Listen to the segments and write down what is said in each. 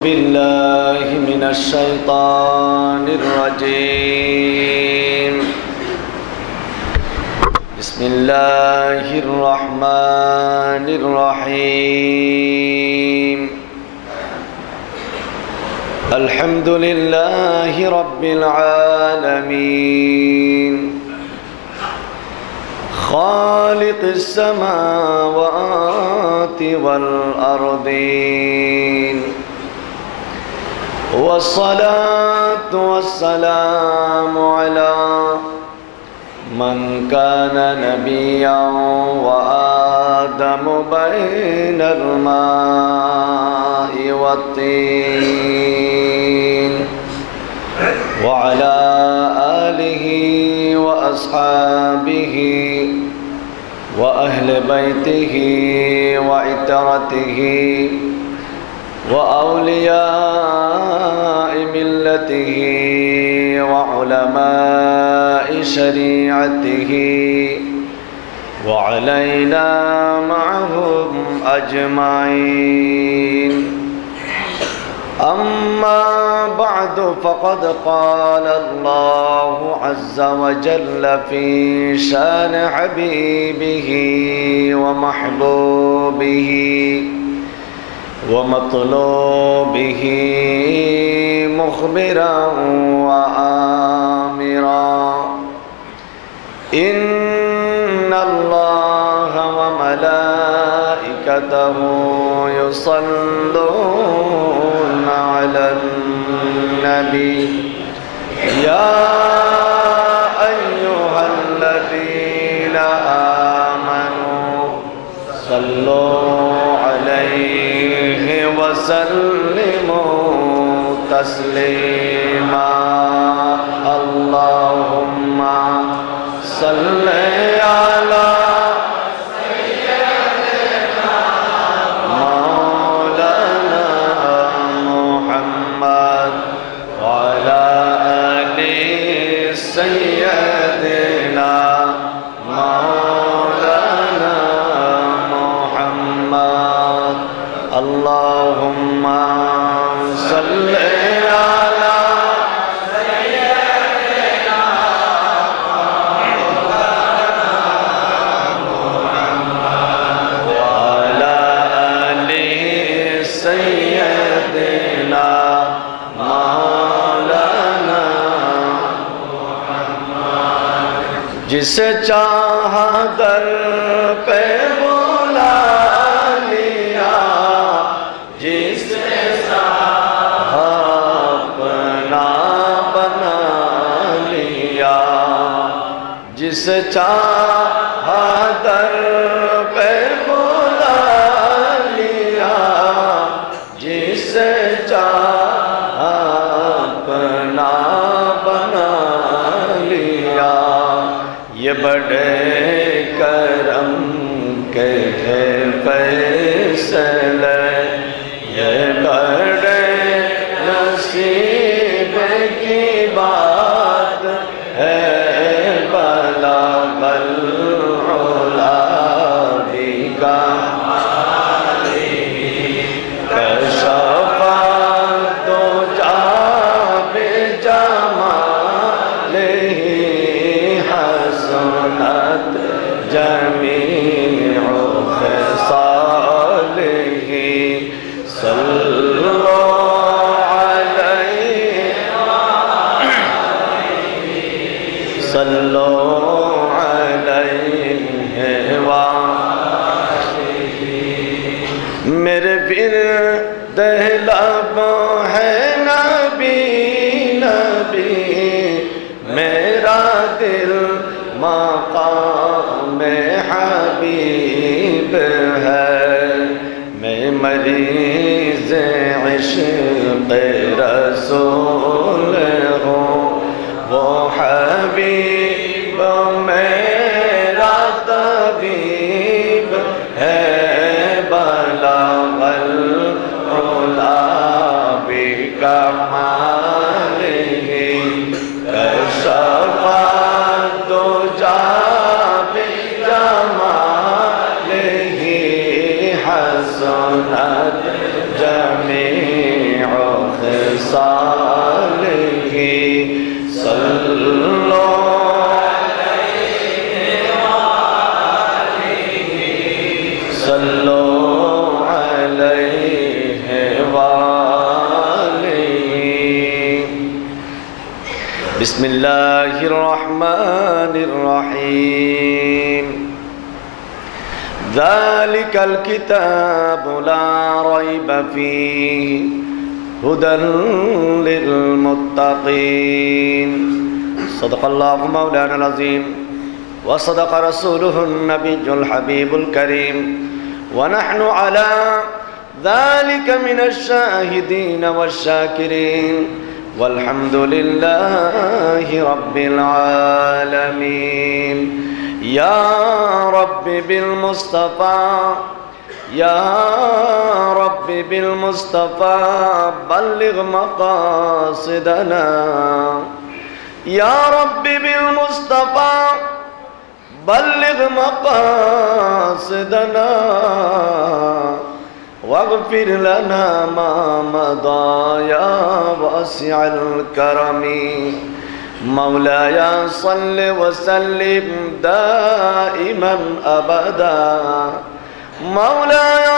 बिल्लाहि मिनश शैतानिर रजीम। बिस्मिल्लाहिर रहमानिर रहीम। अल्हम्दुलिल्लाहि रब्बिल आलमीन। खालिक़िस समावाति वल अर्दीन। वस्सलातु वस्सलामु अला मन कान नबिय्यन व आदमु बैनल माइ वत्तीन व अला आलिहि व अस्हाबिहि व अहले बैतिहि व इतरतिहि व औलियाए मिल्लतिहि व उलमाए शरीअतिहि व अलैना मअहुम अजमाइन। अम्मा बअद फ़क़द क़ाल अल्लाहु अज़्ज़ व जल्ल फ़ी शान हबीबिहि व महबूबिहि व मतलूबिहि मुख़बिरन व आमिरा। इन्नल्लाह व मलाइकतहु युसल्लूना अलन नबी या अय्युहल्लज़ीना आमनू सल्लू वसल्लिमू तस्लीमा। अल्लाहुम्मा सल्ली अला सय्यिदिना मौलाना मुहम्मद व अला आलि सय्यिदिना मौलाना मुहम्मद। अल्लाहुम्मा सल्ली अला सय्यिदिना मुहम्मद व अला आलि सय्यिदिना मौलाना मुहम्मद। जिसे चाहा दर पे जिसे चाहा दर पे बुला लिया, जिसे चाहा अपना बना लिया। ये बड़े करम के है फैसले, ये बड़े नसीब की बात है। मेरे फिर दहलब है नबी नबी, मेरा दिल मक़ाम हबीब है। मैं मरीज़ इश्क़ रसूल हूँ, वो हबीब मेरा तबीब है। বিসমিল্লাহির রহমানির রহিম যালিকাল কিতাবু লা রাইবা ফীহি হুদাল লিল মুত্তাকিন সাদাকাল্লাহু মাওলানাল আযীম ওয়া সাদাকা রাসূলুহুন নাবিয়্যুল হাবিবুল কারীম ওয়া নাহনু আলা যালিকা মিনাশ শাহিদিন ওয়াশ শাকিরিন والحمد لله رب العالمين يا رب بالمصطفى يا رب بالمصطفى بلغ مقاصدنا يا رب بالمصطفى بلغ مقاصدنا واغفر لنا ما مضى يا واسع الكرم مولاي صل وسلم دائما أبدا مولاي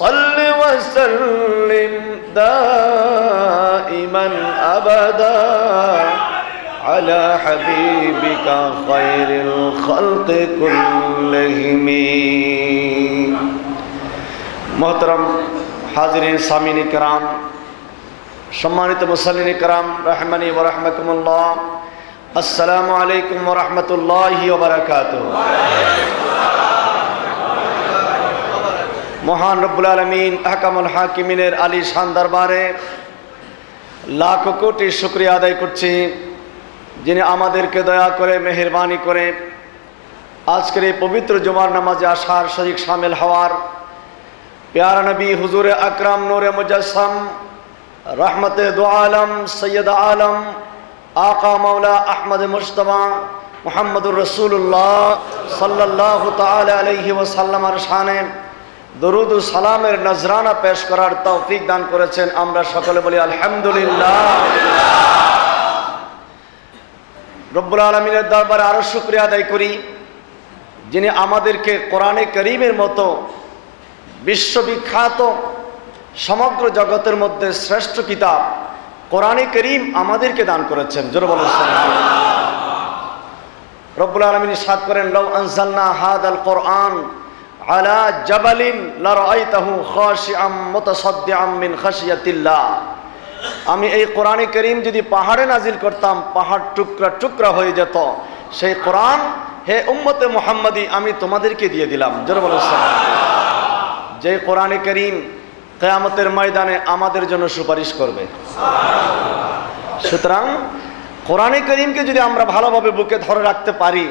صل وسلم دائما أبدا على حبيبك خير الخلق كلهم मोहतरम हाजिरीन सामीन कराम सम्मानित मुसल्लिन कराम रहमानी व रहमकुमुल्लाह अस्सलामु अलैकुम व रहमतुल्लाहि व बरकातुहू। महान रब्बुल आलमीन अहकामुल हाकिमीनेर आलिशान दरबारे लाख कोटी शुक्रिया आदाय करছি যিনি আমাদেরকে দয়া করে মেহেরবানি করে আজকের এই পবিত্র জুমার নামাজে আসার শরীক শামিল হওয়ার प्यारा नबी हुजूर अकरम नूर मुजस्सम रहमत दो आलम सैयद आलम आका मौला अहमद मुश्तबा मुहम्मदुर रसूलुल्लाह सल्लल्लाहु ताला अलैहि वसल्लम शाने दरूद व सालामेर नजराना पेश करार तौफिक दान करेছেন আমরা সকলে বলি আলহামদুলিল্লাহ। রব্বুল আলামিনের দরবারে আরো শুকরিয়া আদায় করি যিনি আমাদেরকে কোরআনে কারীমের মতো বিশ্ববিখ্যাত সমগ্র জগতের মধ্যে শ্রেষ্ঠ কিতাব কোরআনে কারীম আমাদেরকে দান করেছেন। জোরে বলুন সুবহানাল্লাহ। রব্বুল আলামিন ইরশাদ করেন লাউ আনজালনা হাদাল কোরআন আলা জাবালিন লারাআইতাহু খাশিআম মুতাসাদ্দিআম মিন খাশিয়াতিল্লাহ। আমি এই কোরআনে কারীম যদি পাহাড়ে নাজিল করতাম পাহাড় টুকরা টুকরা হয়ে যেত। সেই কোরআন হে উম্মতে মুহাম্মাদি আমি তোমাদেরকে দিয়ে দিলাম। জোরে বলুন সুবহানাল্লাহ। যে কোরআনে কারীম কিয়ামতের ময়দানে আমাদের জন্য সুপারিশ করবে। সুতরাং কোরআনে কারীমকে যদি আমরা ভালোভাবে বুকে ধরে রাখতে পারি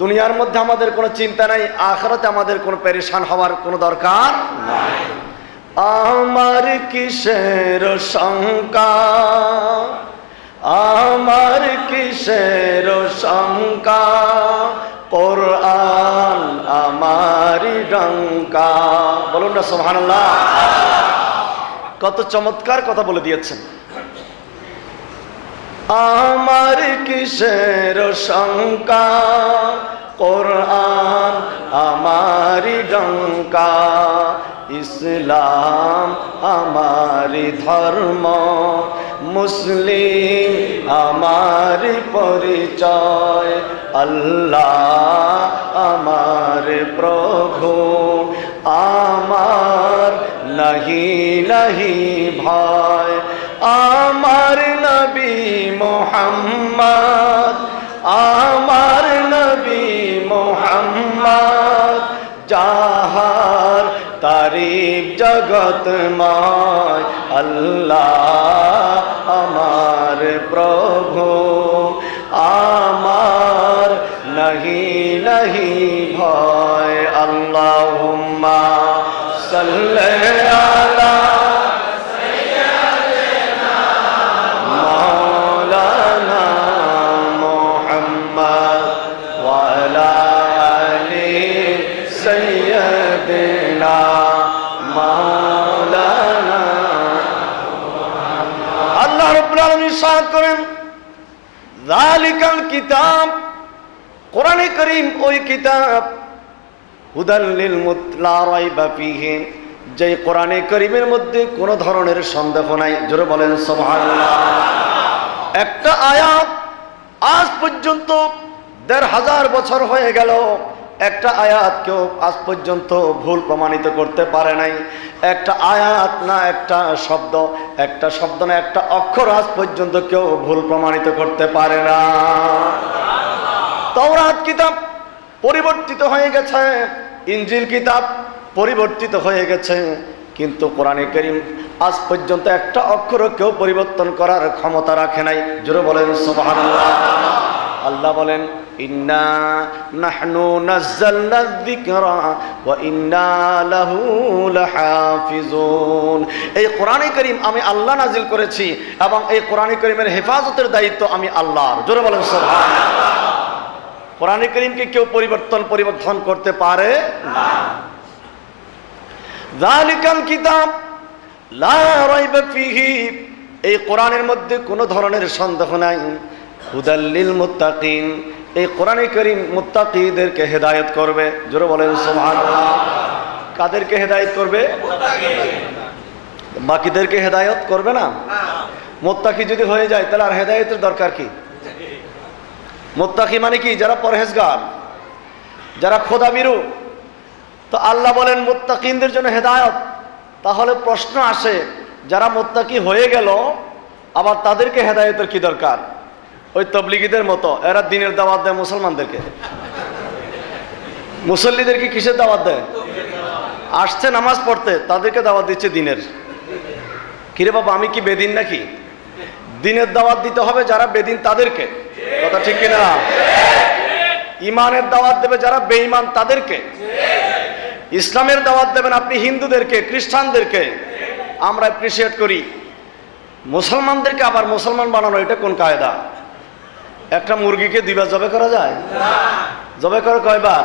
দুনিয়ার মধ্যে আমাদের কোনো চিন্তা নাই, আখিরাতে আমাদের কোনো পেরেশান হওয়ার কোনো দরকার নাই। আমার কিসের শঙ্কা আমার কিসের শঙ্কা কোরআন আমারি ডঙ্কা। বলুন না সুবহানাল্লাহ। কত চমৎকার কথা বলে দিয়েছেন। আমার কিসের শঙ্কা কোরআন আমারি ডঙ্কা ইসলাম আমারি ধর্ম মুসলিম আমারি পরিচয় আল্লাহ আমার প্রভু আমার নাহি নাহি ভয় আমার নবী মুহাম্মদ আমার নবী মুহাম্মদ যাহার তারিফ জগতময় আল্লাহ আমার প্রভু আমার নাহি নাহি ভয় আল্লাহুম্মা সাল্লি আলা সাইয়্যিদিনা মাওলানা মুহাম্মদ ওয়া আলা আলি সাইয়্যিদিনা মাওলানা। আল্লাহ রাব্বুল আলামিন ইরশাদ করেন যালিকাল কিতাব কোরআনে কারীম ওই কিতাব হুদাল লিল লা রাইবা ফীহি যে কোরআনে কারীমের মধ্যে কোনো ধরনের সন্দেহ নাই। জোরে বলেন সুবহানাল্লাহ। একটা আয়াত আজ পর্যন্ত ১৫০০ বছর হয়ে গেল, একটা আয়াত কেউ আজ পর্যন্ত ভুল প্রমাণিত করতে পারে নাই। একটা আয়াত না একটা শব্দ, একটা শব্দ না একটা অক্ষর আজ পর্যন্ত কেউ ভুল প্রমাণিত করতে পারে না। তাওরাত কিতাব পরিবর্তিত হয়ে গেছে, ইনজিল কিতাব পরিবর্তিত হয়ে গেছে, কিন্তু কোরআনে কারীম আজ পর্যন্ত একটা অক্ষরও কেউ পরিবর্তন করার ক্ষমতা রাখে নাই। জোরে বলেন সুবহানাল্লাহ। আল্লাহ বলেন ইন্না নাহনু নাযালনা যিকরা ওয়া ইন্না লাহু লাহাফিজুন। এই কোরআনে কারীম আমি আল্লাহ নাজিল করেছি এবং এই কোরআনে কারীমের হেফাজতের দায়িত্ব আমি আল্লাহর। জোরে বলেন সুবহানাল্লাহ। কোরআনে কারীমকে কেউ পরিবর্তন করতে পারে না। যালিকাল কিতাব লা রাইবা ফীহি, এই কোরআনের মধ্যে কোনো ধরনের সন্দেহ নাই। হুদাল লিল মুত্তাকিন, এই কোরআনে কারীম মুত্তাকিদেরকে হেদায়েত করবে। জোরে বলেন সুবহানাল্লাহ। কাদেরকে হেদায়েত করবে? বাকিদেরকে হেদায়েত করবে না। মুত্তাকি যদি হয়ে যায় তাহলে আর হেদায়েতের দরকার কি? মুত্তাকি মানে কি? যারা পরহেজগার, যারা খোদাভীরু। তো আল্লাহ বলেন মুত্তাকিনদের জন্য হেদায়েত। তাহলে প্রশ্ন আসে, যারা মুত্তাকি হয়ে গেল আবার তাদেরকে হেদায়েতের কি দরকার? ওই তবলিগীদের মতো এরা দিনের দাওয়াত দেয় মুসলমানদেরকে, মুসল্লিদেরকে কিসের দাওয়াত দেয়? আসছে নামাজ পড়তে, তাদেরকে দাওয়াত দিচ্ছে দিনের। কিরে বাবা, আমি কি বেদিন নাকি? দিনের দাওয়াত দিতে হবে যারা বেদিন তাদেরকে, কথা ঠিক কিনা? ইমানের দাওয়াত দেবে যারা বেঈমান তাদেরকে। ইসলামের দাওয়াত দেবেন আপনি হিন্দুদেরকে, খ্রিস্টানদেরকে। আমরা অ্যাপ্রিসিয়েট করি। মুসলমানদেরকে আবার মুসলমান বানানো, এটা কোন কায়দা? একটা মুরগিকে দুইবার জবে করা যায়? জবে করে কয়বার?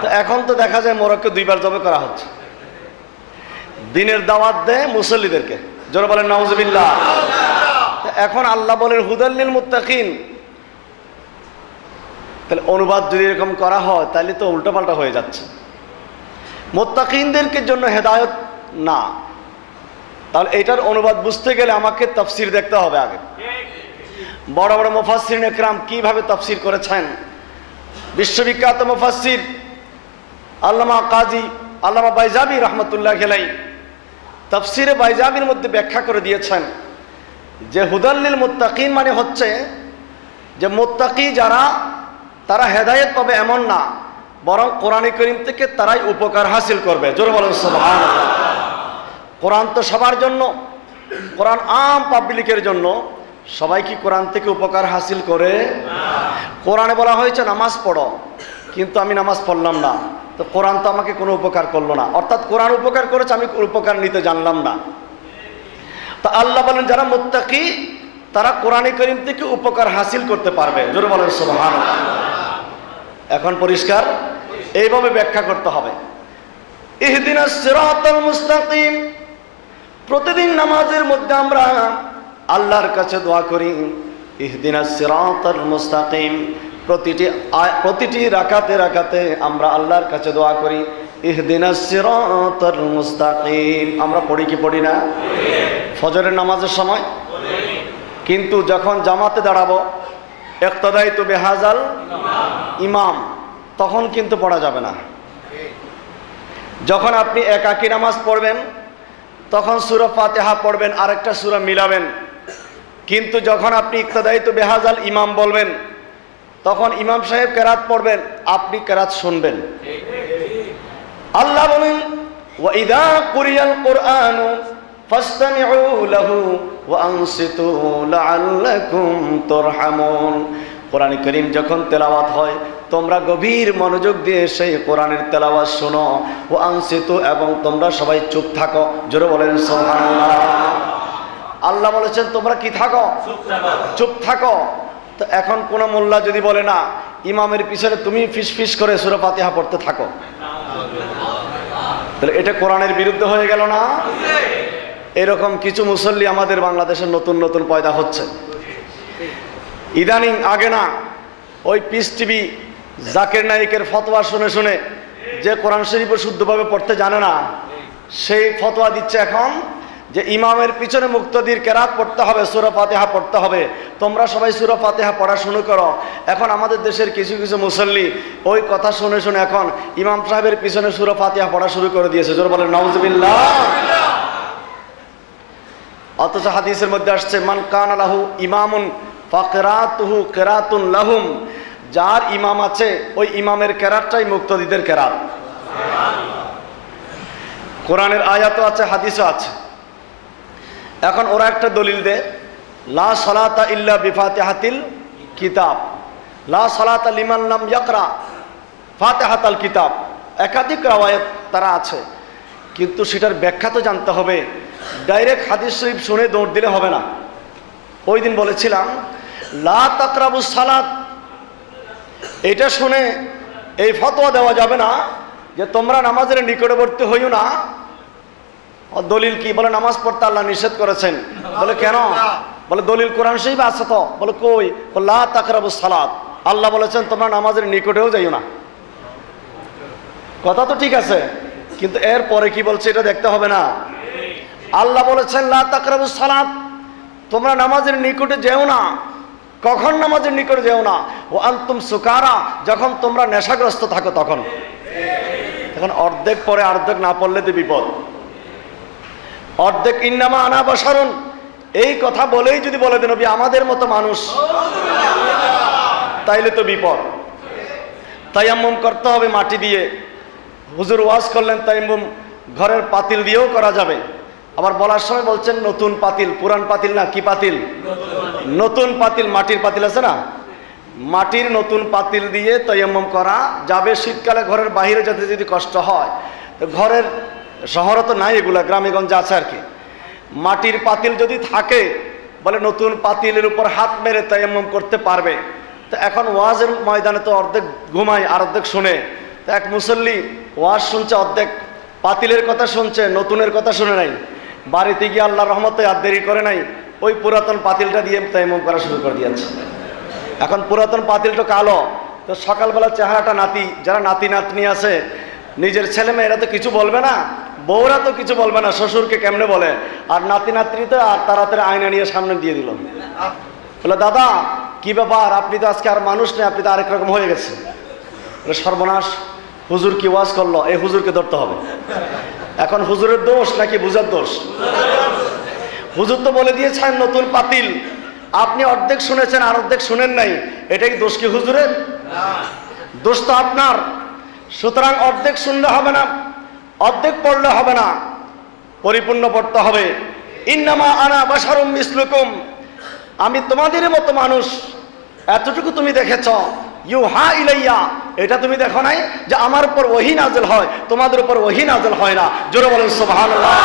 তো এখন তো দেখা যায় মোরগকে দুইবার জবে করা হচ্ছে। দিনের দাওয়াত দেয় মুসল্লিদেরকে। জোরে বলেন নাউজুবিল্লাহ। এখন আল্লাহ বলেন হুদাল লিল মুত্তাকিন। তাহলে অনুবাদ যদি এরকম করা হয় তাহলে তো উল্টাপাল্টা হয়ে যাচ্ছে। মুত্তাকিনদের জন্য হেদায়েত না, তাহলে এটার অনুবাদ বুঝতে গেলে আমাকে তাফসীর দেখতে হবে আগে। বড় বড় মুফাসসিরিন ইকরাম কিভাবে তাফসীর করেছেন। বিশ্ববিখ্যাত মুফাসসির আল্লামা কাজী আল্লামা বাইজাবি রাহমাতুল্লাহি আলাইহি তাফসীরে বাইজাবির মধ্যে ব্যাখ্যা করে দিয়েছেন যে হুদাল লিল মুত্তাকিন মানে হচ্ছে যে মুত্তাকি যারা, তারা হেদায়েত পাবে এমন না, বরং কোরআনে কারীম থেকে তারাই উপকার হাসিল করবে। জোরে বলেন সুবহানাল্লাহ। কোরআন তো সবার জন্য, কোরআন আম পাবলিকের জন্য। সবাই কি কোরআন থেকে উপকার হাসিল করে? কোরআনে বলা হয়েছে নামাজ পড়ো, কিন্তু আমি নামাজ পড়লাম না, তো কোরআন তো আমাকে কোনো উপকার করলো না। অর্থাৎ কোরআন উপকার করেছে, আমি উপকার নিতে জানলাম না। তো আল্লাহ বলেন যারা মুত্তাকি তারা কোরআনে কারীম থেকে উপকার হাসিল করতে পারবে। জোরে বলেন সুবহানাল্লাহ। এখন পরিষ্কার, এইভাবে ব্যাখ্যা করতে হবে। ইহদিনাস সিরাতাল মুস্তাকিম। প্রতিদিন নামাজের মধ্যে আমরা আল্লাহর কাছে দোয়া করি ইহদিনাস সিরাতাল মুস্তাকিম। প্রতিটি রাকাতে রাকাতে আমরা আল্লাহর কাছে দোয়া করি ইহদিনাস সিরাতাল মুস্তাকিম। আমরা পড়ি কি পড়ি না? ফজরের নামাজের সময়। কিন্তু যখন জামাতে দাঁড়াবো ইক্তাদাইতু বিহাজাল ইমাম, তখন কিন্তু পড়া যাবে না। যখন আপনি একাকী নামাজ পড়বেন তখন সূরা ফাতিহা পড়বেন, আরেকটা সূরা মিলাবেন। কিন্তু যখন আপনি ইক্তাদাইতু বিহাজাল ইমাম বলবেন তখন ইমাম সাহেব কেরাত পড়বেন, আপনি কেরাত শুনবেন। আল্লাহ বলেন ওয়া ইযা কুরিয়াল কুরআনু ফাসতামিউ লাহু ওয়া আনসিতু লাআল্লাকুম তুরহামুন। কোরআনে কারীম যখন তেলাওয়াত হয় তোমরা গভীর মনোযোগ দিয়ে সেই কোরআনের তেলাওয়াত শোনো। ওয়া আনসিতু, এবং তোমরা সবাই চুপ থাকো। জোরে বলেন সুবহানাল্লাহ। আল্লাহ বলেছেন তোমরা কি থাকো? চুপ থাকো। তো এখন কোন মোল্লা যদি বলে না ইমামের পিছনে তুমি ফিস ফিস করে সূরা ফাতিহা পড়তে থাকো, তাহলে এটা কোরআনের বিরুদ্ধে হয়ে গেল না? এরকম কিছু মুসল্লি আমাদের বাংলাদেশের নতুন নতুন পয়দা হচ্ছে ইদানিং। আগে না, ওই পিস টিভি জাকির নায়েকের ফতোয়া শুনে শুনে যে কোরআন শরীফ শুদ্ধভাবে পড়তে জানে না সেই ফতোয়া দিচ্ছে এখন যে ইমামের পিছনে মুক্তাদির কেরাত পড়তে হবে, সূরা ফাতিহা পড়তে হবে, তোমরা সবাই সূরা ফাতিহা পড়া শুরু করো। এখন আমাদের দেশের কিছু কিছু মুসল্লি ওই কথা শুনে শুনে এখন ইমাম সাহেবের পিছনে সূরা ফাতিহা পড়া শুরু করে দিয়েছে। জোরে বলেন নাউজুবিল্লাহ। অথচ হাদিসের মধ্যে আসছে মান কানা লাহু ইমামুন ফাকিরাতুহু কিরাতুন লাহুম, যার ইমাম আছে ওই ইমামের কেরাতটাই মুক্তাদিদের কেরাত। কোরআনের আয়াতও আছে, হাদিসও আছে। এখন ওরা একটা দলিল দেয়, লা সালাতা ইল্লা বিফাতিহাতিল কিতাব, লা সালাতা লিমান লাম ইয়াকরা ফাতিহাতাল কিতাব। একাধিক রাওয়ায়াত তারা আছে, কিন্তু সেটার ব্যাখ্যা তো জানতে হবে। ডাইরেক্ট হাদিস শরীফ শুনে দৌড় দিলে হবে না। ওই দিন বলেছিলাম লা তাকরাবুস সালাত, এটা শুনে এই ফতোয়া দেওয়া যাবে না যে তোমরা নামাজের নিকটবর্তী হইও না। দলিল কি? বলে নামাজ পড়তে আল্লাহ নিষেধ করেছেন। বলে কেন? বলে দলিল কোরআন শরীফে আছে তো। বলে কই? লা তাকরাবুস সালাত, আল্লাহ বলেছেন তোমরা নামাজের নিকটেও যাইও না। কথা তো ঠিক আছে, কিন্তু এর পরে কি বলছে এটা দেখতে হবে না? আল্লাহ বলেছেন লা তাকরাবুস সালাত, তোমরা নামাজের নিকটে যেও না। কখন নামাজের নিকটে যেও না? ও আনতুম সুকারা, যখন তোমরা নেশাগ্রস্ত থাকো তখন। এখন অর্ধেক পরে অর্ধেক না পড়লে তো বিপদ। অর্ধেক ইন্নামা আনা বাশারুন, এই কথা বলেই যদি বলে দেন নবী আমাদের মতো মানুষ, তাইলে তো বিপদ। তায়াম্মুম করতে হবে মাটি দিয়ে। হুজুর ওয়াজ করলেন তায়াম্মুম ঘরের পাতিল দিয়েও করা যাবে। আবার বলার সময় বলছেন নতুন পাতিল, পুরান পাতিল না, কি পাতিল? নতুন পাতিল, মাটির পাতিল আছে না, মাটির নতুন পাতিল দিয়ে তায়াম্মুম করা যাবে। শীতকালে ঘরের বাইরে যেতে যদি কষ্ট হয়, তো ঘরের শহরে তো নাই, এগুলা গ্রামে গঞ্জে আছে আর কি। মাটির পাতিল যদি থাকে বলে নতুন পাতিলের উপর হাত মেরে তায়াম্মুম করতে পারবে। তো এখন ওয়াজের ময়দানে তো অর্ধেক ঘুমায় আর অর্ধেক শুনে। তো এক মুসল্লি ওয়াজ শুনছে, অর্ধেক পাতিলের কথা শুনছে, নতুনের কথা শুনে নাই। বাড়িতে গিয়ে আল্লাহর রহমতে আর দেরি করে নাই, ওই পুরাতন পাতিলটা দিয়ে তায়াম্মুম করা শুরু করে দিয়েছে। এখন পুরাতন পাতিলটা কালো, তো সকালবেলা চেহারাটা নাতি, যারা নাতি নাতনি আছে, নিজের ছেলে মেয়েরা তো কিছু বলবে না, বউরা তো কিছু বলবে না, শ্বশুরকে কেমনে বলে, আর নাতি নাতনি তো আর তাড়াতাড়ি আয়না নিয়ে সামনে দিয়ে দিল। বলে দাদা কি ব্যাপার, আপনি তো আজকে আর মানুষ নেই, আপনি তো আরেক রকম হয়ে গেছে। সর্বনাশ, হুজুর কি ওয়াজ করলো, এই হুজুরকে ধরতে হবে। এখন হুজুরের দোষ নাকি বুঝার দোষ? হুজুর তো বলে দিয়েছেন নতুন পাতিল, আপনি অর্ধেক শুনেছেন আর অর্ধেক শুনেন নাই, এটাই দোষ কি হুজুরের? দোষ তো আপনার। সুতরাং অর্ধেক শুনলে হবে না, অর্ধেক পড়লে হবে না, পরিপূর্ণ পড়তে হবে। ইন্নামা আনা বাশারুম মিসলুকুম, আমি তোমাদের মতো মানুষ, এতটুকু তুমি দেখেছ। ইউহা ইলাইয়া, এটা তুমি দেখো নাই যে আমার উপর ওহী নাযিল হয়, তোমাদের উপর ওহী নাযিল হয় না। জোরে বলেন সুবহানাল্লাহ।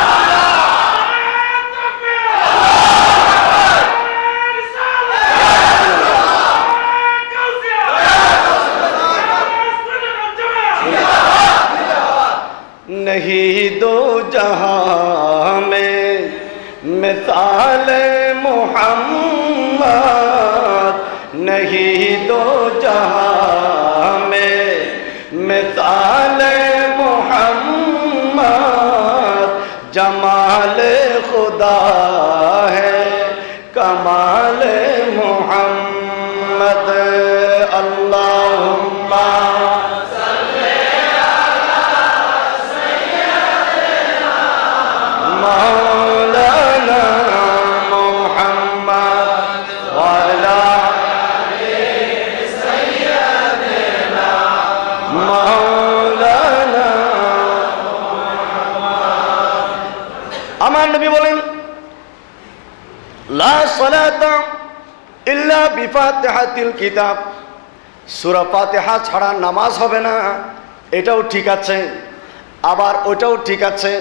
नहीं दो जहां में मिसाल मोहम्मद, नहीं दो जहां में मिसाल मोहम्मद, जमाल खुदा है कमाल मोहम्मद। अल्लाहुम्मा मौलाना मोहम्मद वाला सैयदना मौलाना। আমার নবী বলেন লা সালাতা ইল্লা বিফাতিহাতিল কিতাব, সূরা ফাতিহা ছাড়া নামাজ হবে না। এটাও ঠিক আছে, আবার ওটাও ঠিক আছে।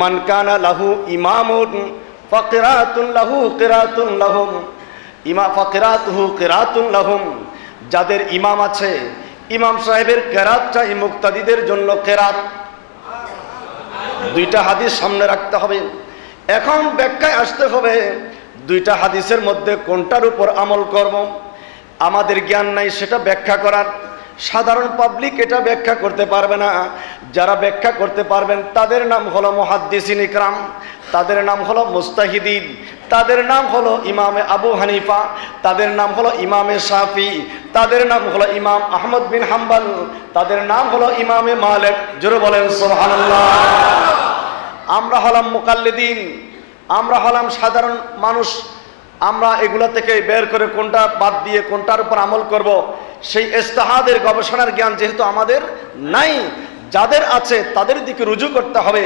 মান কানা লাহু ইমামুন ফাকিরাতুন লাহু কিরাতুন লাহুম, ফাকিরাতুহু কিরাতুন লাহুম, যাদের ইমাম আছে ইমাম সাহেবের কেরাতটাই মুক্তাদিদের জন্য কেরাত। দুইটা হাদিস সামনে রাখতে হবে। এখন ব্যাখ্যায় আসতে হবে দুইটা হাদিসের মধ্যে কোনটার উপর আমল করব। আমাদের জ্ঞান নাই সেটা ব্যাখ্যা করার, সাধারণ পাবলিক এটা ব্যাখ্যা করতে পারবে না। যারা ব্যাখ্যা করতে পারবেন তাদের নাম হলো মুহাদ্দিসিন ইকরাম, তাদের নাম হলো মুস্তাহিদিন, তাদের নাম হলো ইমামে আবু হানিফা, তাদের নাম হলো ইমামে শাফি, তাদের নাম হলো ইমাম আহমদ বিন হাম্বল, তাদের নাম হলো ইমামে মালিক। জোরে বলেন সুবহানাল্লাহ। আমরা হলাম মুকাল্লিদিন, আমরা হলাম সাধারণ মানুষ। আমরা এগুলা থেকে বের করে কোনটা বাদ দিয়ে কোনটার উপর আমল করব, সেই ইজতিহাদের গবেষণার জ্ঞান যেহেতু আমাদের নাই, যাদের আছে তাদের দিকে রুজু করতে হবে।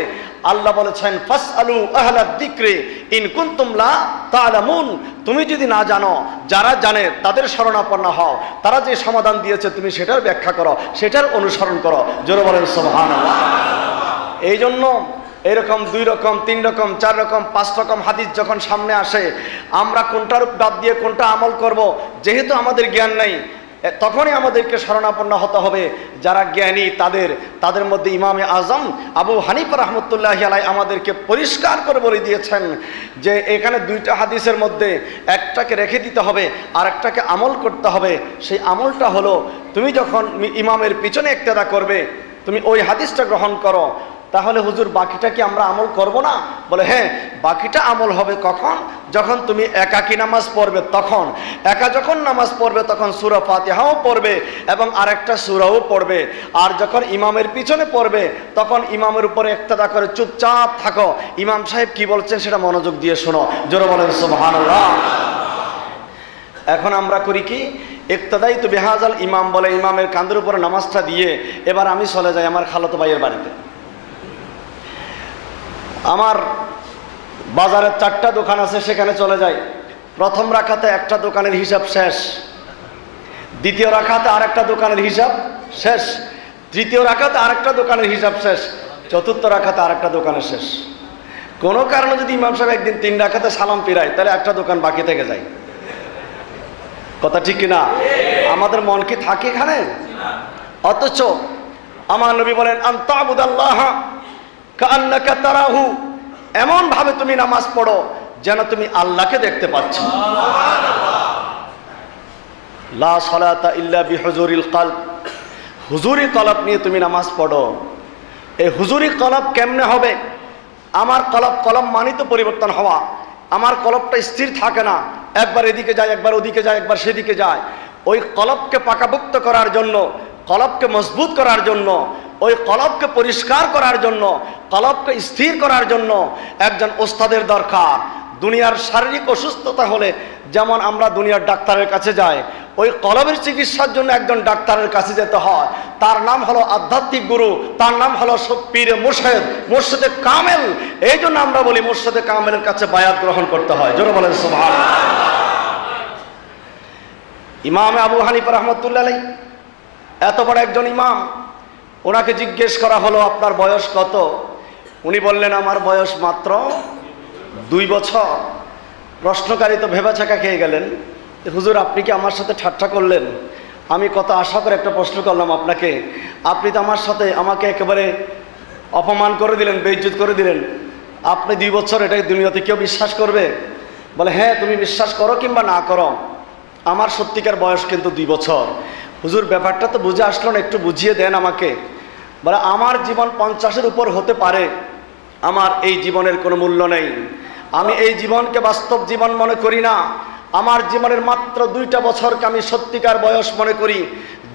আল্লাহ বলেছেন ফাসআলু আহলাদ যিকরি ইন কুনতুম লা তা'লামুন, তুমি যদি না জানো যারা জানে তাদের শরণাপন্ন হও, তারা যে সমাধান দিয়েছে তুমি সেটার ব্যাখ্যা করো, সেটার অনুসরণ করো। জোরে বলেন সুবহানাল্লাহ। এই জন্য এরকম 2 রকম 3 রকম 4 রকম 5 রকম হাদিস যখন সামনে আসে, আমরা কোনটার বাদ দিয়ে কোনটা আমল করব, যেহেতু আমাদের জ্ঞান নেই, তখনই আমাদেরকে শরণাপন্ন হতে হবে যারা জ্ঞানী তাদের মধ্যে ইমামে আজম আবু হানিফা রাহমাতুল্লাহি আলাইহি আমাদেরকে পরিষ্কার করে বলে দিয়েছেন যে এখানে 2টা হাদিসের মধ্যে একটাকে রেখে দিতে হবে আর একটাকে আমল করতে হবে। সেই আমলটা হলো তুমি যখন ইমামের পিছনে ইক্তেদা করবে, তুমি ওই হাদিসটা গ্রহণ করো। তাহলে হুজুর বাকিটা কি আমরা আমল করব না? বলে হ্যাঁ, বাকিটা আমল হবে কখন? যখন তুমি একাকী নামাজ পড়বে তখন। একা যখন নামাজ পড়বে তখন সূরা ফাতিহাও পড়বে এবং আরেকটা সূরাও পড়বে। আর যখন ইমামের পিছনে পড়বে তখন ইমামের উপরে ইক্তেদা করে চুপচাপ থাকো, ইমাম সাহেব কি বলছেন সেটা মনোযোগ দিয়ে শোনো। জোরে বলেন সুবহানাল্লাহ। এখন আমরা করি কি, ইক্তেদাই তো বিহাজাল ইমাম বলে ইমামের কাঁধের উপরে নামাজটা দিয়ে এবার আমি চলে যাই আমার খালাতো ভাইয়ের বাড়িতে। আমার বাজারে 4টা দোকান আছে, সেখানে চলে যাই। প্রথম রাকাতে একটা দোকানের হিসাব শেষ, দ্বিতীয় রাকাতে আরেকটা দোকানের হিসাব শেষ, তৃতীয় রাকাতে আরেকটা দোকানের হিসাব শেষ, চতুর্থ রাকাতে আরেকটা দোকানের শেষ। কোনো কারণে যদি ইমাম সাহেব একদিন 3 রাকাতে সালাম ফিরায়, তাহলে একটা দোকান বাকি থেকে যায়। কথা ঠিক কিনা? আমাদের মন কি থাকে এখানে? অথচ আমার নবী বলেন আনতাবুদাল্লাহ কাআন্নাকা তারাহু, এমন ভাবে তুমি নামাজ পড়ো যেন তুমি আল্লাহকে দেখতে পাচ্ছ। লা সালাতা ইল্লা বিহুজুরিল কলব, হুজুরি কলব নিয়ে তুমি নামাজ পড়ো। এই হুজুরি কলব কেমনে হবে? আমার কলব মানি তো পরিবর্তন হওয়া। আমার কলবটা স্থির থাকে না, একবার এদিকে যায় একবার ওদিকে যায় একবার সেদিকে যায়। ওই কলবকে পাকাপোক্ত করার জন্য, কলবকে মজবুত করার জন্য, ওই কলবকে পরিষ্কার করার জন্য, কলবকে স্থির করার জন্য একজন ওস্তাদের দরকার। দুনিয়ার শারীরিক অসুস্থতা হলে যেমন আমরা দুনিয়ার ডাক্তারের কাছে যাই, ওই কলবের চিকিৎসার জন্য একজন ডাক্তারের কাছে যেতে হয়। তার নাম হলো আধ্যাত্মিক গুরু, তার নাম হলো পীর মুর্শেদ, মুর্শেদে কামেল। এই জন্য আমরা বলি মুর্শেদে কামেলের কাছে বায়াত গ্রহণ করতে হয়। জোরে বলেন সুবহানাল্লাহ। ইমাম আবু হানিফা রাহমাতুল্লাহি আলাইহি এত বড় একজন ইমাম, ওনাকে জিজ্ঞেস করা হলো আপনার বয়স কত? উনি বললেন আমার বয়স মাত্র 2 বছর। প্রশ্নকারী তো ভেবাচাকা খেয়ে গেলেন, হুজুর আপনি কি আমার সাথে ঠাট্টা করলেন? আমি কত আশা করে একটা প্রশ্ন করলাম আপনাকে, আপনি তো আমাকে একেবারে অপমান করে দিলেন, বেইজ্জত করে দিলেন। আপনি 2 বছর, এটাই দুনিয়াতে কেউ বিশ্বাস করবে? বলে হ্যাঁ, তুমি বিশ্বাস করো কিংবা না করো, আমার সত্যিকার বয়স কিন্তু 2 বছর। হুজুর ব্যাপারটা তো বুঝে আসলো না, একটু বুঝিয়ে দেন আমাকে। বলে আমার জীবন 50-এর উপর হতে পারে, আমার এই জীবনের কোনো মূল্য নেই। আমি এই জীবনকে বাস্তব জীবন মনে করি না। আমার জীবনের মাত্র 2টা বছরকে আমি সত্যিকার বয়স মনে করি।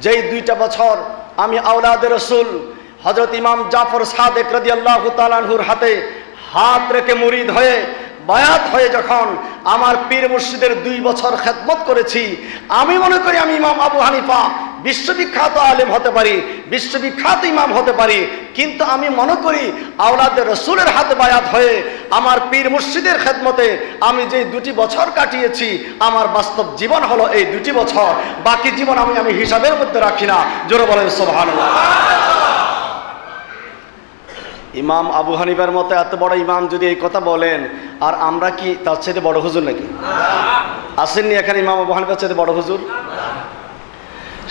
যেই 2টা বছর আমি আওলাদে রসুল হযরত ইমাম জাফর সাদেক রাদিয়াল্লাহু তাআলা আনহুর হাতে হাত রেখে মুরিদ হয়ে বায়াত হয়ে যখন আমার পীর মুর্শিদের 2 বছর খেদমত করেছি, আমি মনে করি আমি ইমাম আবু হানিফা বিশ্ববিখ্যাত আলেম হতে পারি, বিশ্ববিখ্যাত ইমাম হতে পারি, কিন্তু আমি মনে করি আওলাদে রসুলের হাতে বায়াত হয়ে আমার পীর মুর্শিদের খেদমতে আমি যে 2টি বছর কাটিয়েছি, আমার বাস্তব জীবন হলো এই 2টি বছর। বাকি জীবন আমি হিসাবের মধ্যে রাখি না। জোরে বলেন সুবহানাল্লাহ। ইমাম আবু হানিফার মতো এত বড় ইমাম যদি এই কথা বলেন, আর আমরা কি তার চাইতে বড় হুজুর নাকি? আসেননি এখানে ইমাম আবু হানিফার চাইতে বড় হুজুর?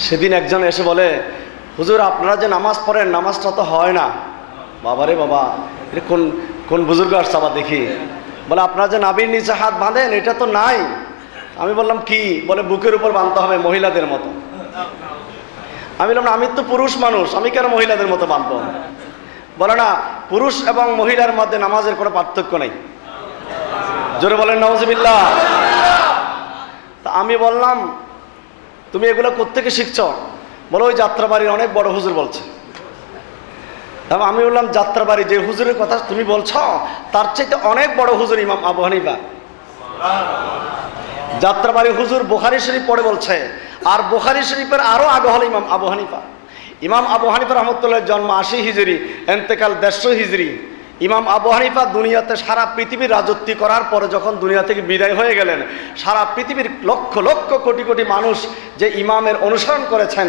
সেদিন একজন এসে বলে, হুজুর আপনারা যে নামাজ পড়েন, নামাজটা তো হয় না। বাবারে বাবা, এটা কোন বুজুর্গ আসছে আবার দেখি। বলে আপনারা যে নাভির নিচে হাত বাঁধেন, এটা তো নাই। আমি বললাম কি? বলে বুকের উপর বাঁধতে হবে মহিলাদের মতো। আমি বললাম আমি তো পুরুষ মানুষ, আমি কেন মহিলাদের মতো বাঁধবো? বলে না পুরুষ এবং মহিলার মধ্যে নামাজের কোনো পার্থক্য নেই। জোরে বলেন নাউজুবিল্লাহ। তা আমি বললাম তুমি এগুলো কোত্থেকে শিখছ? বলো ওই যাত্রাবাড়ির অনেক বড় হুজুর বলছে। আমি বললাম যাত্রাবাড়ি যে হুজুরের কথা তুমি বলছো তার চাইতে অনেক বড় হুজুর ইমাম আবু হানিফা। যাত্রাবাড়ি হুজুর বুখারী শরীফ পড়ে বলছে, আর বুখারী শরীফের আরো আগে হলো ইমাম আবু হানিফা। ইমাম আবু হানিফা রহমতুল্লাহ জন্ম 80 হিজরি, ইন্তেকাল 150 হিজরি। ইমাম আবু হানিফা দুনিয়াতে সারা পৃথিবীর রাজত্ব করার পরে যখন দুনিয়া থেকে বিদায় হয়ে গেলেন, সারা পৃথিবীর লক্ষ লক্ষ কোটি কোটি মানুষ যে ইমামের অনুসরণ করেছেন,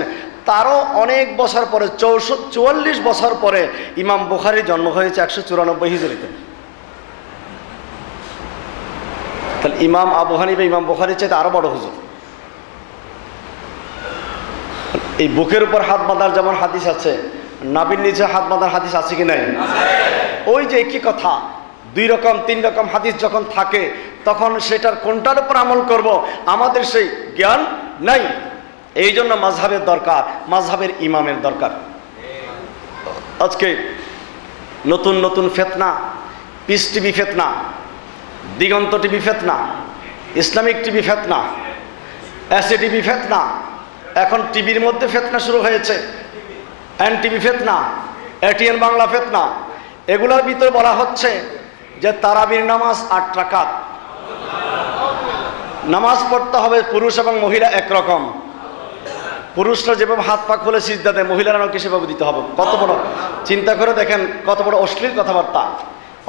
তারও অনেক বছর পরে 44 বছর পরে ইমাম বুখারীর জন্ম হয়েছে 194 হিজরিতে। তাহলে ইমাম আবু হানিফা ইমাম বুখারীর চাইতে আরো বড় হুজুর। এই বুকের উপর হাত বাঁধার যেমন হাদিস আছে, নাভির নিচে হাত বাঁধার হাদিস আছে কি নাই? ওই যে একই কথা, 2 রকম 3 রকম হাদিস যখন থাকে তখন সেটার কোনটার উপর আমল করব আমাদের সেই জ্ঞান নাই। এই জন্য মাযহাবের দরকার, মাযহাবের ইমামের দরকার। আজকে নতুন নতুন ফিতনা, পিস টিভি ফিতনা, দিগন্ত টিভি ফিতনা, ইসলামিক টিভি ফিতনা, এসএ টিভি ফিতনা, এখন টিভির মধ্যে ফিতনা শুরু হয়েছে, এনটিভি ফিতনা, এটিএন বাংলা ফিতনা। এগুলোর ভিতরে বলা হচ্ছে যে তারাবির নামাজ 8 রাকাত, নামাজ পড়তে হবে পুরুষ এবং মহিলা একরকম। পুরুষরা যেভাবে হাত পা খুলে সিজদা দেয়, মহিলারা নাকি সেভাবে দিতে হবে। কত বড় চিন্তা করে দেখেন, কত বড় অশ্লীল কথাবার্তা।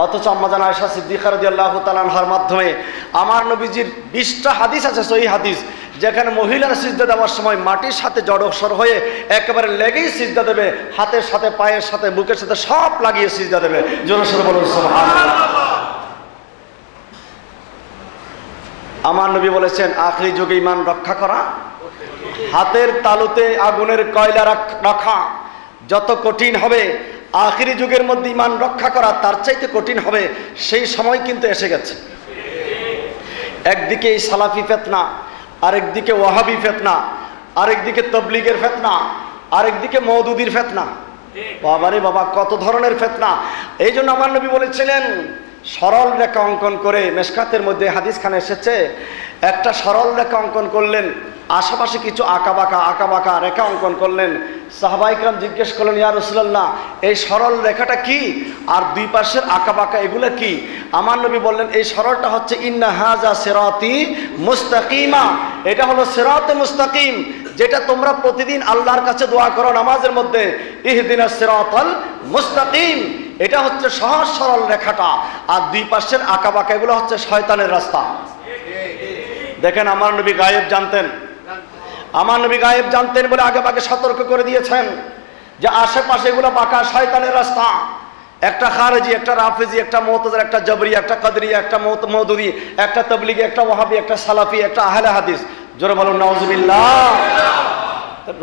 অথচ আম্মা জান আয়েশা সিদ্দিকা রাদিয়াল্লাহু তাআলা আনহার মাধ্যমে আমার নবীজির 20টা হাদিস আছে, সহিহ হাদিস, যেখানে মহিলারা সিজদা দেওয়ার সময় মাটির সাথে জড়সড় হয়ে একেবারে লেগেই সিজদা দেবে, হাতের সাথে পায়ের সাথে বুকের সাথে সব লাগিয়ে সিজদা দেবে। জোরে সোরে বলুন সুবহানাল্লাহ। আমার নবী বলেছেন আখিরি যুগে ঈমান রক্ষা করা, হাতের তালুতে আগুনের কয়লা রাখা যত কঠিন হবে, আখিরি যুগের মধ্যে ঈমান রক্ষা করা তার চাইতে কঠিন হবে। সেই সময় কিন্তু এসে গেছে। একদিকে এই সালাফি ফিতনা, আরেকদিকে ওয়াহাবি ফিতনা, আরেকদিকে তাবলীগের ফিতনা, আরেকদিকে মওদুদির ফিতনা। বাবারে বাবা, কত ধরনের ফিতনা! এই জন্য আমার নবী বলেছিলেন সরল রেখা অঙ্কন করে, মেশকাতের মধ্যে হাদিস খানে এসেছে, একটা সরল রেখা অঙ্কন করলেন, আশেপাশে কিছু আঁকাবাঁকা রেখা অঙ্কন করলেন। সাহাবায়ে কেরাম জিজ্ঞেস করলেন, ইয়া রাসূলুল্লাহ, এই সরল রেখাটা কি আর 2 পাশের আঁকাবাঁকা এগুলো কি? আমার নবী বললেন এই সরলটা হচ্ছে ইন্না হাযা সিরাতি মুস্তাকিমা, এটা হলো সিরাতে মুস্তাকিম, যেটা তোমরা প্রতিদিন আল্লাহর কাছে দোয়া করো নামাজের মধ্যে, ইহদিনাস সিরাতাল মুস্তাকিম। এটা হচ্ছে সহজ সরল রেখাটা, আর 2 পাশের আঁকাবাঁকা এগুলো হচ্ছে শয়তানের রাস্তা। দেখেন আমার নবী গায়েব জানতেন, আমার নবী গায়েব জানতেন বলে আগে ভাগে সতর্ক করে দিয়েছেন যে আশেপাশে এগুলো বাঁকা শয়তানের রাস্তা। একটা খারেজি, একটা রাফেজি, একটা মুতাজিলি, একটা জবরি, একটা কদরি, একটা মওদুদি, একটা তাবলীগী, একটা ওয়াহাবি, একটা সালাফি, একটা আহলে হাদিস। জোরে বলুন নাউজুবিল্লাহ।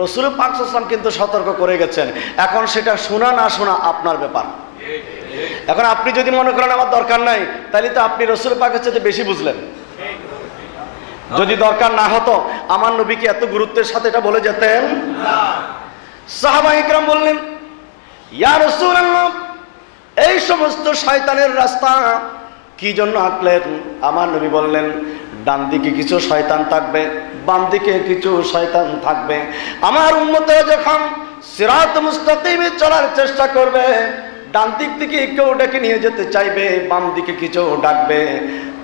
রাসূল পাক সাল্লাল্লাহু আলাইহি ওয়াসাল্লাম কিন্তু সতর্ক করে গেছেন। এখন সেটা শোনা না শোনা আপনার ব্যাপার। এখন আপনি যদি মনে করেন আমার দরকার নাই, তাহলে তো আপনি রাসূল পাকের চেয়ে বেশি বুঝলেন। যদি দরকার না হতো আমার নবী কি এত গুরুত্বের সাথে এটা বলে যেতেন? সাহাবায়ে কেরাম বললেন, ইয়া রাসূলুল্লাহ, এই সমস্ত শয়তানের রাস্তা কি জন্য হাঁটলেন? আমার নবী বললেন, ডান দিকে কিছু শয়তান থাকবে, বাম দিকে কিছু শয়তান থাকবে। আমার উম্মতেরা যখন সিরাত মুস্তাকিমে চলার চেষ্টা করবে, ডান দিক থেকে কেউ ডেকে নিয়ে যেতে চাইবে, বাম দিকে কিছু ডাকবে।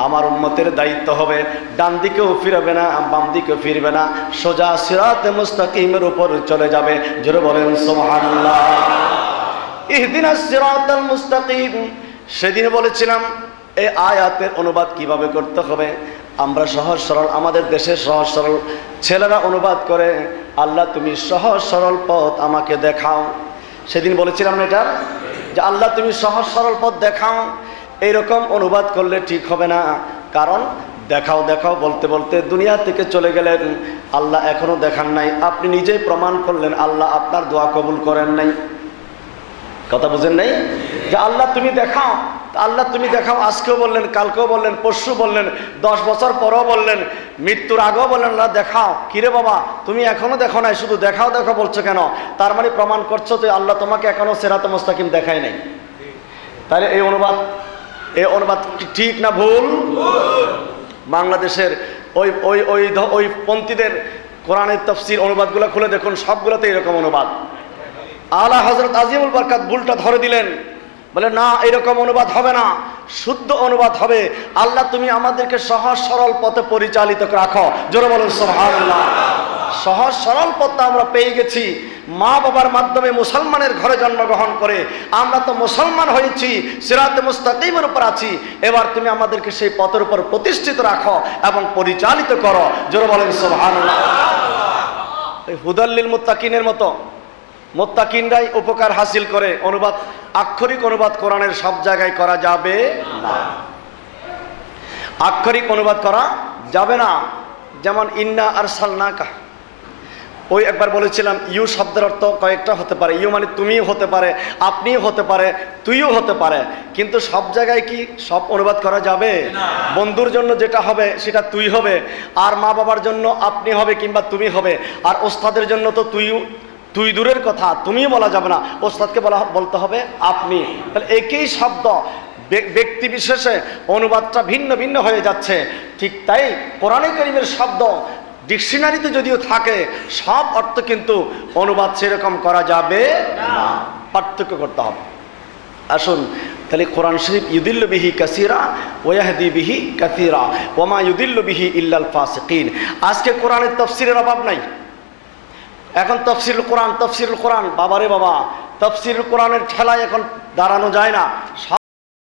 আমার উম্মতের দায়িত্ব হবে ডান দিকেও ফিরবে না, বাম দিকেও ফিরবে না, সোজা সিরাতে মুস্তাকিমের উপর চলে যাবে। জোরে বলেন সুবহানাল্লাহ। ইহদিনাস সিরাতাল মুস্তাকিম। সেদিন বলেছিলাম এই আয়াতের অনুবাদ কিভাবে করতে হবে। আমরা সহজ সরল, আমাদের দেশের সহজ সরল ছেলেরা অনুবাদ করে, আল্লাহ তুমি সহজ সরল পথ আমাকে দেখাও। সেদিন বলেছিলাম না এটা, যে আল্লাহ তুমি সহজ সরল পথ দেখাও। এইরকম অনুবাদ করলে ঠিক হবে না, কারণ দেখাও দেখাও বলতে বলতে দুনিয়া থেকে চলে গেলেন, আল্লাহ এখনো দেখান নাই। আপনি নিজেই প্রমাণ করলেন আল্লাহ আপনার দোয়া কবুল করেন নাই। কথা বুঝেন নাই? যে আল্লাহ তুমি দেখাও, আল্লাহ তুমি দেখাও, আজকেও বললেন, কালকেও বললেন, পরশু বললেন, 10 বছর পরেও বললেন, মৃত্যুর আগেও বললেন আল্লাহ দেখাও। কিরে বাবা তুমি এখনো দেখো নাই, শুধু দেখাও দেখো বলছো কেন? তার মানে প্রমাণ করছো যে আল্লাহ তোমাকে এখনো সিরাতে মুস্তাকিম দেখায় নাই। তাহলে এই অনুবাদ কি ঠিক না ভুল? বাংলাদেশের ওই ওই ওই ওই পন্থীদের কোরআনের তাফসীর অনুবাদগুলো খুলে দেখুন, সবগুলোতে এরকম অনুবাদ। আলা হযরত আজিমুল বরকত ভুলটা ধরে দিলেন, বলে না এরকম অনুবাদ হবে না, শুদ্ধ অনুবাদ হবে, আল্লাহ তুমি আমাদেরকে সহজ সরল পথে পরিচালিত রাখো। জোরে বলুন সুবহানাল্লাহ। সহজ সরল পথটা আমরা পেয়ে গেছি মা বাবার মাধ্যমে, মুসলমানের ঘরে জন্মগ্রহণ করে আমরা তো মুসলমান হয়েছি, সিরাতে মুস্তাকিমের উপর আছি। এবার তুমি আমাদেরকে সেই পথের উপর প্রতিষ্ঠিত রাখো এবং পরিচালিত করো। জোরে বলেন সুবহানাল্লাহ। এই হুদাল্লিল মুত্তাকিনের মতো মুত্তাকিনরাই উপকার হাসিল করে। অনুবাদ, আক্ষরিক অনুবাদ কোরআনের সব জায়গায় করা যাবে না, আক্ষরিক অনুবাদ করা যাবে না। যেমন ইন্না আরসালনাকা, ওই একবার বলেছিলাম ইউ শব্দের অর্থ কয়েকটা হতে পারে। ইউ মানে তুমিও হতে পারে, আপনিও হতে পারে, তুইও হতে পারে, কিন্তু সব জায়গায় কি সব অনুবাদ করা যাবে? বন্ধুর জন্য যেটা হবে সেটা তুই হবে, আর মা বাবার জন্য আপনি হবে কিংবা তুমি হবে, আর ওস্তাদের জন্য তো তুই দূরের কথা, তুমিও বলা যাবে না, ওস্তাদকে বলতে হবে আপনি। তাহলে একই শব্দ ব্যক্তি বিশেষে অনুবাদটা ভিন্ন ভিন্ন হয়ে যাচ্ছে। ঠিক তাই কোরআনে কারীমের শব্দ ডিকশনারিতে যদিও থাকে, সব অর্থ কিন্তু অনুবাদ সেরকম করা যাবে না, পার্থক্য করতে হবে। আসুন তাহলে কোরআন শরীফ ইউদিল্লু বিহি কাসীরা ওয়া ইয়াহদি বিহি কাসীরা ওয়া মা ইউদিল্লু বিহি ইল্লাল ফাসিকিন। আজকে কোরআনের তাফসীরের অভাব নাই। এখন তাফসীরুল কোরআন বাবারে বাবা, তাফসীরুল কোরআনের ঠেলায় এখন দাঁড়ানো যায় না।